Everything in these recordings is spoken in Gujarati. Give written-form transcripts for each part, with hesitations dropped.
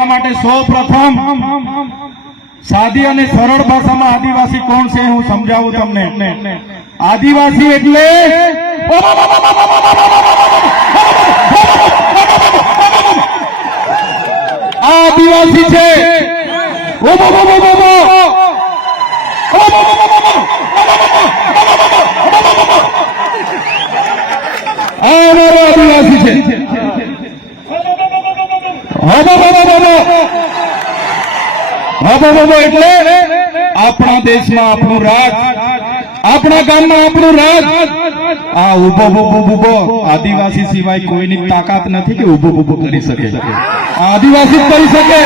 આપવા માટે સૌપ્રથમ સાદી અને સરળ ભાષામાં આદિવાસી કોણ છે હું સમજાવું તમને। આદિવાસી એટલે આદિવાસી છે આદિવાસી છે એટલે આપણા દેશમાં આપણું રાજ, આપણા ગામમાં આપણું રાજ। આ ઉભો આદિવાસી સિવાય કોઈની તાકાત નથી કે ઉભો કરી શકે। આદિવાસી જ કરી શકે,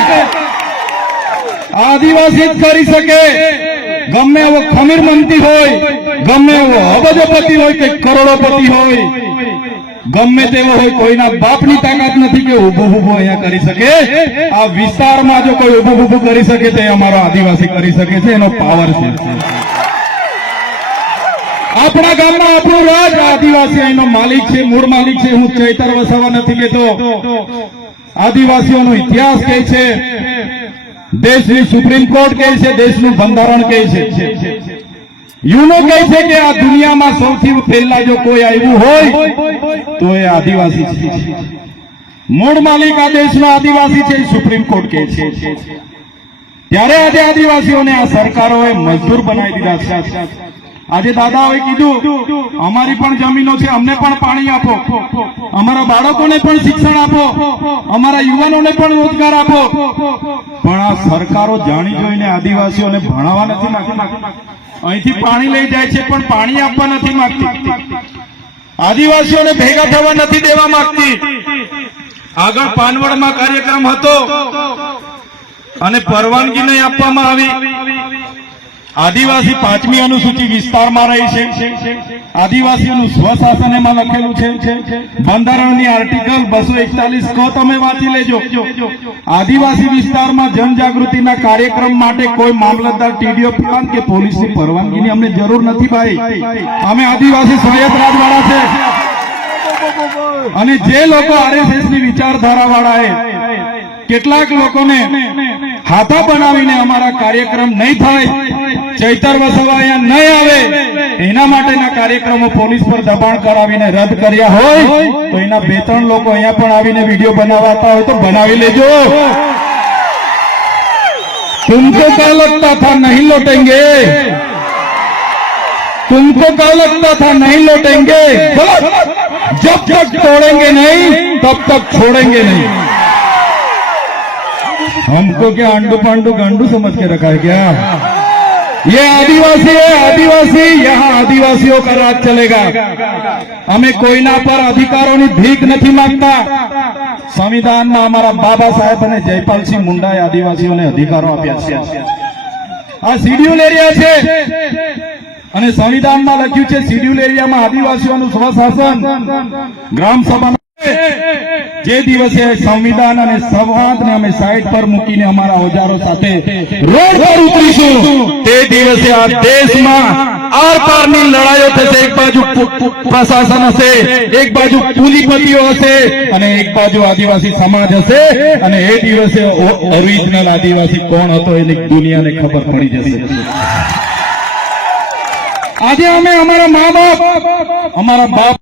આદિવાસી જ કરી શકે। ગમે એવો ખમીર મંત્રી હોય, ગમે એવો અબજોપતિ હોય કે કરોડોપતિ હોય, ગમે તેવો હોય, કોઈના બાપની તાકાત નથી કે ઉભું અહીંયા કરી શકે। આ વિસ્તારમાં જો કોઈ ઉભું કરી શકે તો અમારો આદિવાસી કરી શકે છે, એનો પાવર છે। આપણા ગામમાં આપણું રાજ, આદિવાસી અહીંનો માલિક છે, મૂળ માલિક છે। હું ચૈતર વસાવા નથી કહેતો, આદિવાસીઓનો ઇતિહાસ કહે છે, દેશની સુપ્રીમ કોર્ટ કહે છે, દેશનું બંધારણ કહે છે, યુનો કહે છે કે આ દુનિયામાં સૌથી પહેલા જો કોઈ આવ્યું હોય તો એ આદિવાસી છે। મૂળ માલિક આ દેશનો આદિવાસી છે, સુપ્રીમ કોર્ટ કહે છે। ત્યારે આજે આદિવાસીઓને આ સરકારોએ મજદૂર બનાવી દીધા છે। આજે દાદાઓએ કીધું અમારી પણ જમીનો છે, અમને પણ પાણી આપો, અમારા બાળકોને પણ શિક્ષણ આપો, અમારા યુવાનોને પણ રોજગાર આપો। પણ આ સરકારો જાણી જોઈને આદિવાસીઓને ભણાવવા નથી માંગતી, અહીંથી પાણી લઈ જાય છે પણ પાણી આપવા નથી માંગતી, આદિવાસીઓને ભેગા થવા નથી દેવા માંગતી। આગળ પાનવડમાં કાર્યક્રમ હતો અને પરવાનગી નહીં આપવામાં આવી। આદિવાસી 5મી અનુસૂચિ વિસ્તારમાં રહી છે, આદિવાસીઓનું સ્વશાસન એમાં લખેલું છે, બંધારણની આર્ટિકલ 241 કો તમે વાંચી લેજો। આદિવાસી વિસ્તારમાં જનજાગૃતિના કાર્યક્રમ માટે કોઈ મામલતદાર, ટીડીઓ, પ્લાન કે પોલીસની પરવાનગીની અમને જરૂર નથી ભાઈ। અમે આદિવાસી સ્વાયત્ત રાજવાળા છે અને જે લોકો આરએસએસની વિચારધારા વાળાએ કેટલાક લોકોને હાથા બનાવીને અમારા કાર્યક્રમ નહીં થાય, ચૈતર વસાવા અહીંયા નહીં આવે, એના માટેના કાર્યક્રમો પોલીસ પર દબાણ કરાવીને રદ કર્યા હોય તો એના 2-3 લોકો અહીંયા પણ આવીને વિડીયો બનાવતા હોય તો બનાવી લેજો। तुमको क्या लगता था नहीं लौटेंगे, तुमको क्या लगता था नहीं लौटेंगे, जब तक तोड़ेंगे नहीं तब तक छोड़ेंगे नहीं। हमको क्या अंडू पांडू गांडू समझ के रखा है क्या? ये आदिवासी है, आदिवासी, यहाँ आदिवासियों का राज चलेगा। हमें कोईना पर अधिकारों की भीख नहीं मांगता। संविधान में हमारा बाबा साहेब ने जयपालसिंह मुंडाए आदिवासीओने अधिकारों आप्या छे। आ शेड्यूल एरिया छे અને સંવિધાનમાં લખ્યું છે શેડ્યુલ એરિયામાં આદિવાસીઓનું સ્વશાસન ગ્રામ સભા। જે દિવસે સંવિધાન અને સંવાદને અમે સાઈડ પર મૂકીને અમારા ઓજારો સાથે રોડ પર ઉતરીશું તે દિવસે આ દેશમાં આર પારની લડાઈઓ થશે। એક બાજુ પ્રશાસન હશે, એક બાજુ કુલીપતિઓ હશે અને એક બાજુ આદિવાસી સમાજ હશે અને એ દિવસે ઓરિજિનલ આદિવાસી કોણ હતો એની દુનિયાને ખબર પડી જશે। આજે અમે અમારા મા બાપ, અમારા બાપ